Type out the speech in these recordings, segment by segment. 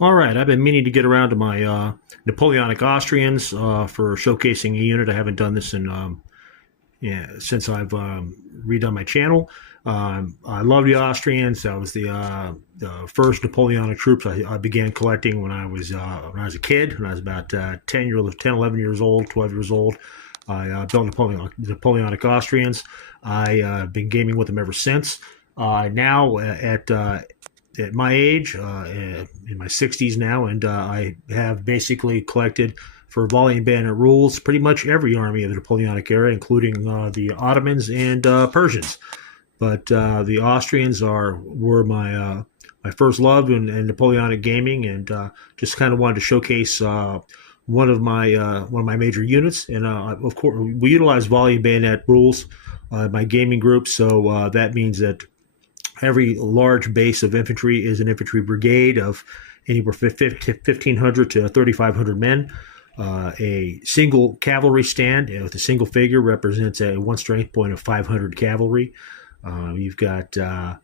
All right, I've been meaning to get around to my Napoleonic Austrians for showcasing a unit. I haven't done this in since I've redone my channel. I love the Austrians. That was the first Napoleonic troops I began collecting when I was a kid. When I was about 11 years old, 12 years old. I built Napoleonic Austrians. I've been gaming with them ever since. Now at my age, in my 60s now, and I have basically collected for Volley and Bayonet rules pretty much every army of the Napoleonic era, including the Ottomans and Persians. But the Austrians were my first love in Napoleonic gaming, and just kind of wanted to showcase one of my major units. And of course, we utilize Volley and Bayonet rules in my gaming group, so that means that every large base of infantry is an infantry brigade of anywhere from 1,500 to 3,500 men. A single cavalry stand with a single figure represents a one strength point of 500 cavalry. You've got a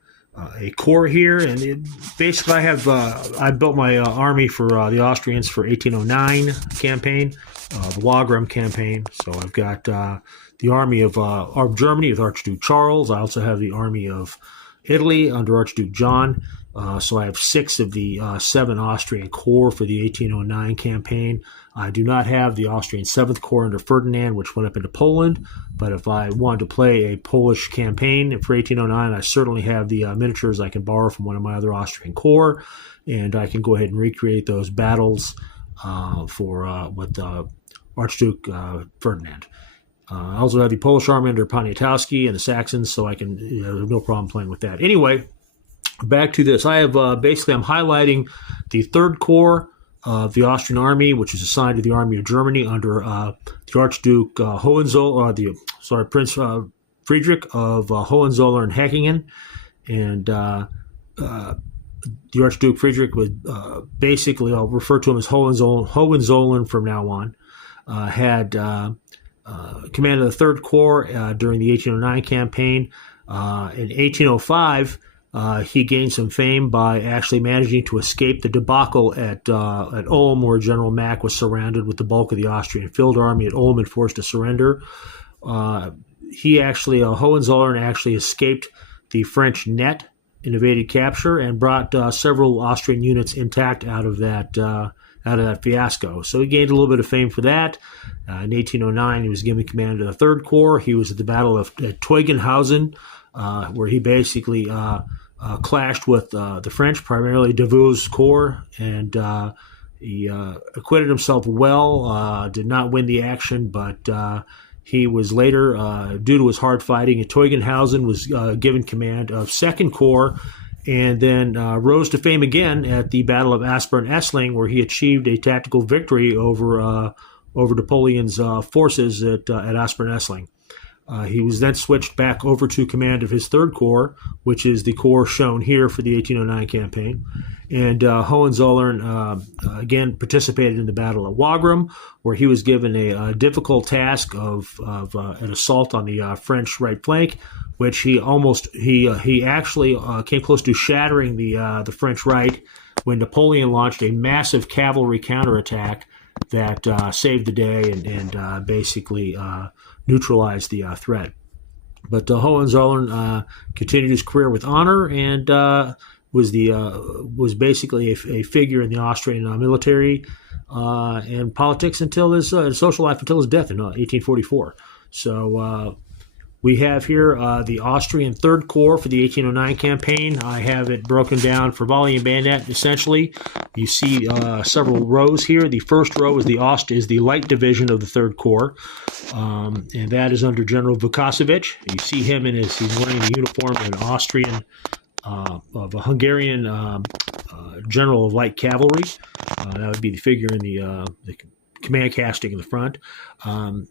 corps here, and basically I built my army for the Austrians for 1809 campaign, the Wagram campaign. So I've got the army of Germany with Archduke Charles. I also have the army of Italy under Archduke John. So I have 6 of the 7 Austrian Corps for the 1809 campaign. I do not have the Austrian 7th Corps under Ferdinand, which went up into Poland. But if I wanted to play a Polish campaign for 1809, I certainly have the miniatures I can borrow from one of my other Austrian Corps, and I can go ahead and recreate those battles with Archduke Ferdinand. I also have the Polish army under Poniatowski and the Saxons, so I can have no problem playing with that. Anyway, back to this. I have I'm highlighting the 3rd Corps of the Austrian army, which is assigned to the Army of Germany under the Archduke Prince Friedrich of Hohenzollern-Hechingen, and the Archduke Friedrich was basically, I'll refer to him as Hohenzollern from now on, had command of the 3rd Corps during the 1809 campaign. In 1805, he gained some fame by actually managing to escape the debacle at Ulm, where General Mack was surrounded with the bulk of the Austrian field army at Ulm and forced to surrender. Hohenzollern actually escaped the French net and evaded capture, and brought several Austrian units intact out of that fiasco. So he gained a little bit of fame for that. In 1809, he was given command of the 3rd Corps. He was at the Battle of Teugn-Hausen, where he basically clashed with the French, primarily Davout's corps, and he acquitted himself well, did not win the action, but he was later, due to his hard fighting at Teugn-Hausen, was given command of 2nd Corps, and then rose to fame again at the Battle of Aspern-Essling, where he achieved a tactical victory over Napoleon's forces at Aspern-Essling. He was then switched back over to command of his 3rd Corps, which is the corps shown here for the 1809 campaign. And Hohenzollern again participated in the Battle of Wagram, where he was given a difficult task of an assault on the French right flank, which he actually came close to shattering the French right when Napoleon launched a massive cavalry counterattack that saved the day and basically neutralized the threat. But Hohenzollern continued his career with honor, and was basically a figure in the Austrian military and politics until his social life, until his death in 1844. So we have here the Austrian 3rd Corps for the 1809 campaign. I have it broken down for Volley and Bayonet. Essentially, you see several rows here. The first row is the light division of the 3rd Corps, and that is under General Vukasovic. You see him he's wearing the uniform of an Austrian, of a Hungarian general of light cavalry. That would be the figure in the command casting in the front. On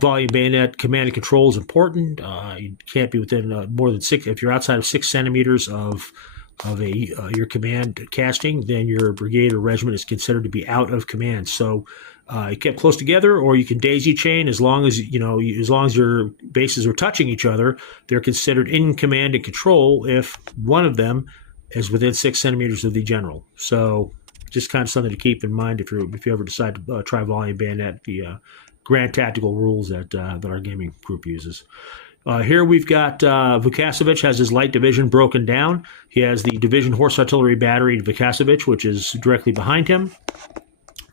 Volley and Bayonet, command and control is important. You can't be within more than 6. If you're outside of 6 centimeters of your command casting, then your brigade or regiment is considered to be out of command. So you get close together, or you can daisy chain. As long as your bases are touching each other, they're considered in command and control if one of them is within 6 centimeters of the general. So just kind of something to keep in mind if you ever decide to try Volley and Bayonet, the grand tactical rules that our gaming group uses. Here we've got Vukasovic has his light division broken down. He has the Division Horse Artillery Battery Vukasovic, which is directly behind him.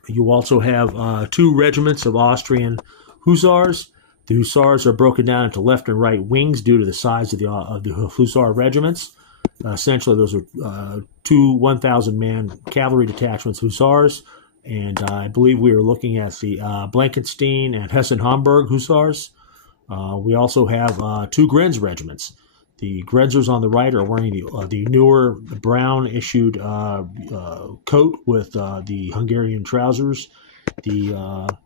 You also have 2 regiments of Austrian Hussars. The Hussars are broken down into left and right wings due to the size of the Hussar regiments. Essentially, those are 2 1,000-man cavalry detachments, Hussars, and I believe we were looking at the Blankenstein and Hessen-Homburg Hussars. We also have 2 Grenz regiments. The Grenzers on the right are wearing the newer brown-issued coat with the Hungarian trousers. The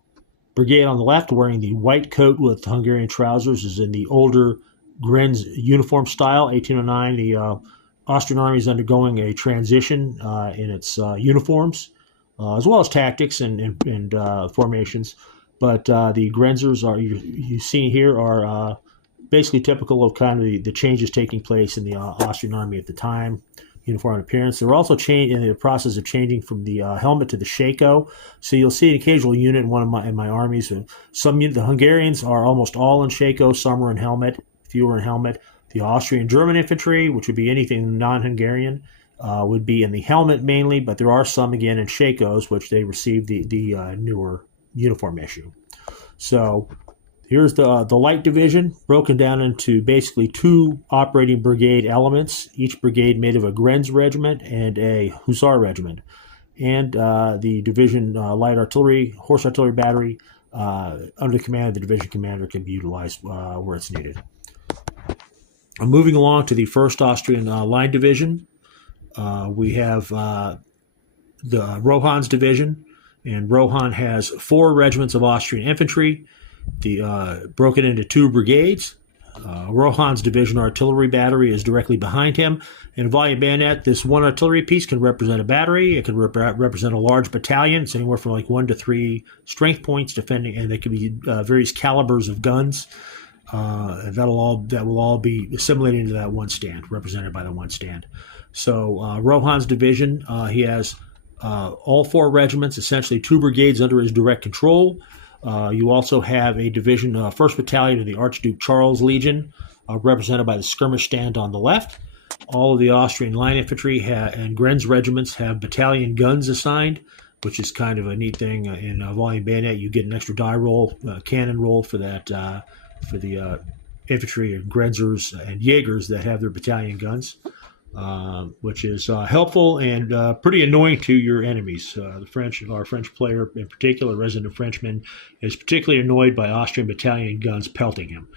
brigade on the left, wearing the white coat with Hungarian trousers, is in the older Grenz uniform style, 1809. The Austrian army is undergoing a transition in its uniforms, as well as tactics and formations. But the Grenzers you see here are basically typical of kind of the changes taking place in the Austrian army at the time. Uniform and appearance. They're also in the process of changing from the helmet to the shako. So you'll see an occasional unit in my armies. The Hungarians are almost all in shako. Some are in helmet. Fewer in helmet. The Austrian German infantry, which would be anything non-Hungarian, would be in the helmet mainly. But there are some again in shakos, which they receive the newer uniform issue. So here's the light division, broken down into basically 2 operating brigade elements, each brigade made of a Grenz regiment and a Hussar regiment. And the division light artillery, horse artillery battery, under the command of the division commander, can be utilized where it's needed. Moving along to the 1st Austrian Line Division, we have the Rohan's division, and Rohan has 4 regiments of Austrian infantry, broken into 2 brigades. Rohan's division artillery battery is directly behind him. In Volley and Bayonet, this one artillery piece can represent a battery. It can represent a large battalion. It's anywhere from like 1 to 3 strength points, defending, and they can be various calibers of guns. That will all be assimilated into that one stand, represented by the one stand. So Rohan's division, he has all 4 regiments, essentially 2 brigades under his direct control. You also have a division, 1st Battalion of the Archduke Charles Legion, represented by the skirmish stand on the left. All of the Austrian line infantry and Grenz regiments have battalion guns assigned, which is kind of a neat thing. In Volley and Bayonet, you get an extra die roll, cannon roll for that, for the infantry and Grenzers and Jaegers that have their battalion guns. Which is helpful and pretty annoying to your enemies. The French, our French player in particular, resident Frenchman, is particularly annoyed by Austrian battalion guns pelting him.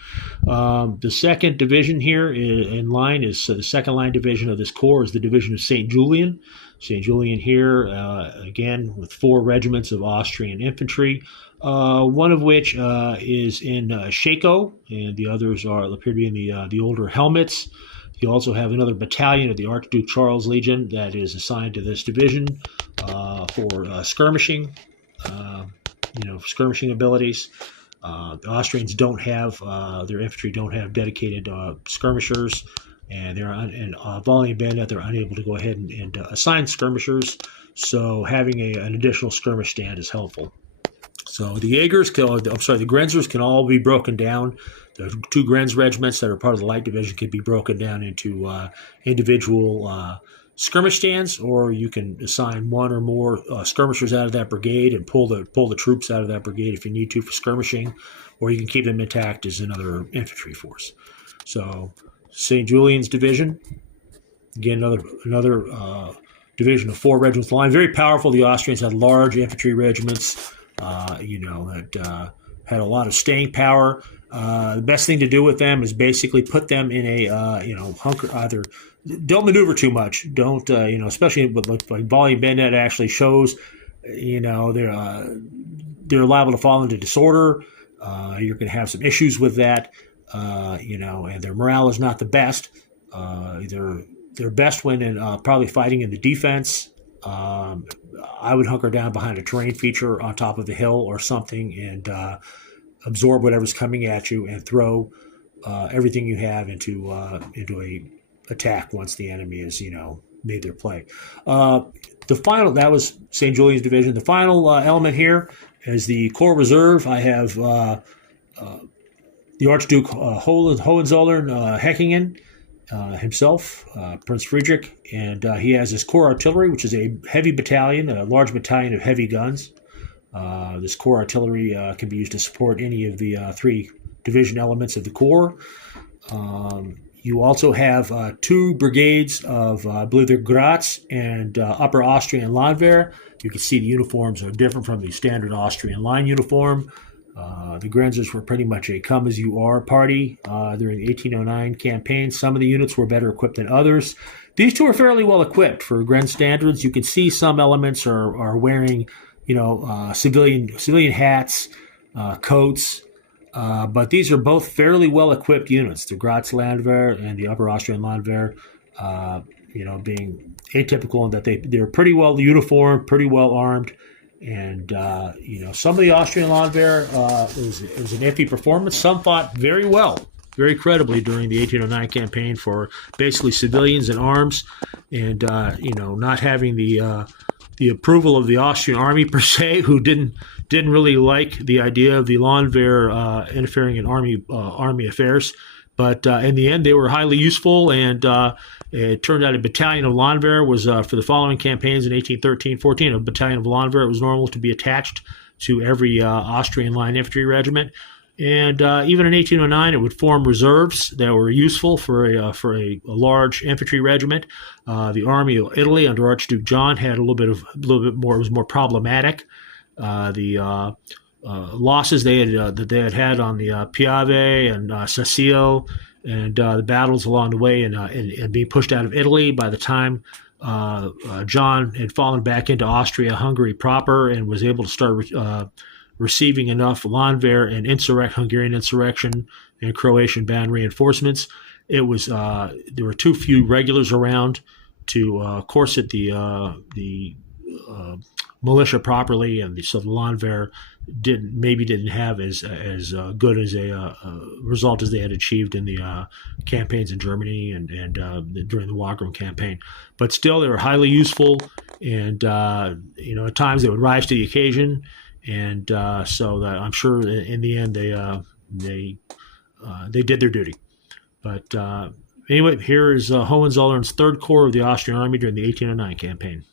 The 2nd division here in line is the 2nd line division of this corps is the division of St. Julian. St. Julian here, again, with 4 regiments of Austrian infantry, one of which is in shako, and the others appear to be in the older helmets. You also have another battalion of the Archduke Charles Legion that is assigned to this division for skirmishing, skirmishing abilities. The Austrians don't have their infantry don't have dedicated skirmishers, and they're in Volley and Bayonet they're unable to go ahead and assign skirmishers. So having an additional skirmish stand is helpful. So the the Grenzers can all be broken down. The 2 Grenz regiments that are part of the light division can be broken down into individual skirmish stands, or you can assign 1 or more skirmishers out of that brigade and pull the troops out of that brigade if you need to for skirmishing, or you can keep them intact as another infantry force. So St. Julian's division, again another division of 4 regiments line, very powerful. The Austrians had large infantry regiments, that had a lot of staying power. The best thing to do with them is basically put them in a hunker. Either don't maneuver too much. Don't especially with like Volley and Bayonet actually shows. They're liable to fall into disorder. You're going to have some issues with that. And their morale is not the best. They're best when probably fighting in the defense. I would hunker down behind a terrain feature on top of the hill or something and absorb whatever's coming at you and throw everything you have into a attack once the enemy has made their play. the final, that was St. Julian's Division. The final element here is the Corps Reserve. I have the Archduke Hohenzollern-Hechingen himself, Prince Friedrich, and he has his Corps Artillery, which is a heavy battalion, a large battalion of heavy guns. This Corps Artillery can be used to support any of the three division elements of the Corps. You also have two brigades of, I believe they're Graz and Upper Austrian Landwehr. You can see the uniforms are different from the standard Austrian line uniform. The Grenzers were pretty much a come-as-you-are party during the 1809 campaign. Some of the units were better equipped than others. These two are fairly well equipped for Grenz standards. You can see some elements are wearing, civilian hats, coats, but these are both fairly well equipped units. The Graz Landwehr and the Upper Austrian Landwehr, being atypical in that they're pretty well uniformed, pretty well armed. And, some of the Austrian Landwehr, it was an iffy performance. Some fought very well, very credibly during the 1809 campaign for basically civilians and arms and, not having the approval of the Austrian army per se, who didn't really like the idea of the Landwehr interfering in army affairs. But in the end, they were highly useful, and it turned out a battalion of Landwehr was, for the following campaigns in 1813-14, a battalion of Landwehr, it was normal to be attached to every Austrian line infantry regiment. And even in 1809, it would form reserves that were useful for a large infantry regiment. The Army of Italy under Archduke John had a little bit more. It was more problematic. The losses that they had on the Piave and Sasio, and the battles along the way, and being pushed out of Italy by the time John had fallen back into Austria-Hungary proper and was able to start receiving enough Landwehr and Hungarian insurrection and Croatian band reinforcements. It was there were too few regulars around to corset the militia properly, and so the Landwehr didn't have as good as a result as they had achieved in the campaigns in Germany and during the Wagram campaign. But still, they were highly useful, and at times they would rise to the occasion. And so that I'm sure in the end they did their duty. But anyway, here is Hohenzollern's Third Corps of the Austrian Army during the 1809 campaign.